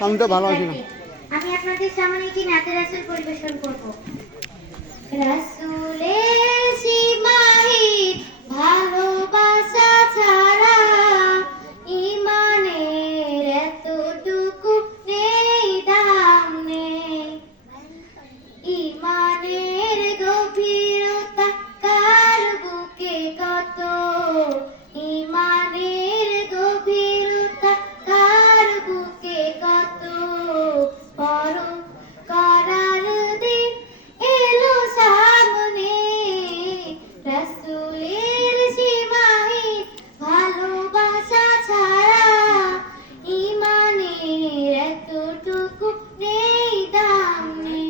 সাউন্ডটা ভালো আছে না। আমি আপনাদের সামনে কি নাতে রাসূল পরিবেশন করব। রাসূলের সীমাহী ভালোবাসা ছাড়া ঈমানের এতটুকু নেই দাম নেই। ঈমানের গভীরতা কার বুকে কত, ঈমানের গভীরতা কার বুকে কত। পরখ করার দিন এলো সামনে, রাসূলের সীমাহীন ভালোবাসা ছাড়া ঈমানের এতটুকু নেই দাম নেই।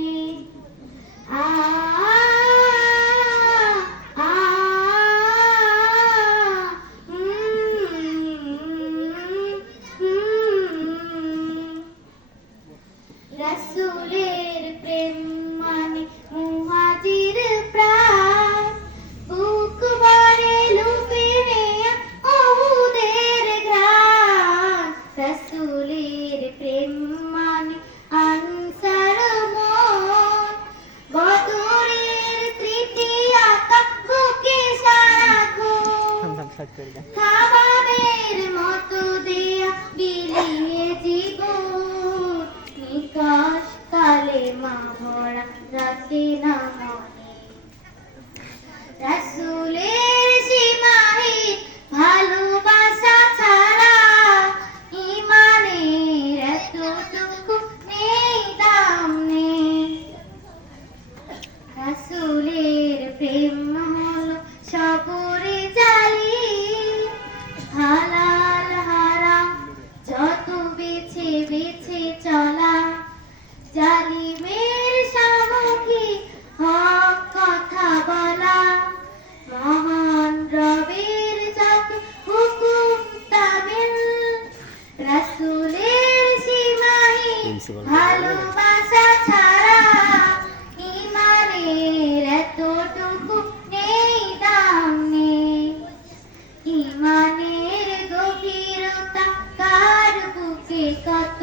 রাসূলের প্রেম মানে মুহাজির প্রাণ, বুক ভরে লুপে নেয়া ওহুদের ঘ্রাণ। রাসূলের প্রেম মানে আনসার মন, বদরের স্মৃতি আঁকা বুকে সারাক্ষণ। খাবারের মতো দেয়া বিলিয়ে জীবন, নিকাশ কালেমা ভরা রাতে না মনে। রাসূলের সীমাহীন ভালোবাসা ছাড়া ঈমানের এতটুকু নেই দাম নেই। রাসূলের প্রেম হলো সবরে জালি, হালাল হারাম যত বেছে বেছে চলা। জালিমের সামনে হক কথা বলা, মহান রবের যত হুকুম তামিল। রাসূলের সীমাহীন ভালোবাসা ছাড়া ঈমানের এতটুকু নেই দাম নেই। ঈমানের গভীরতা কার বুকে কত।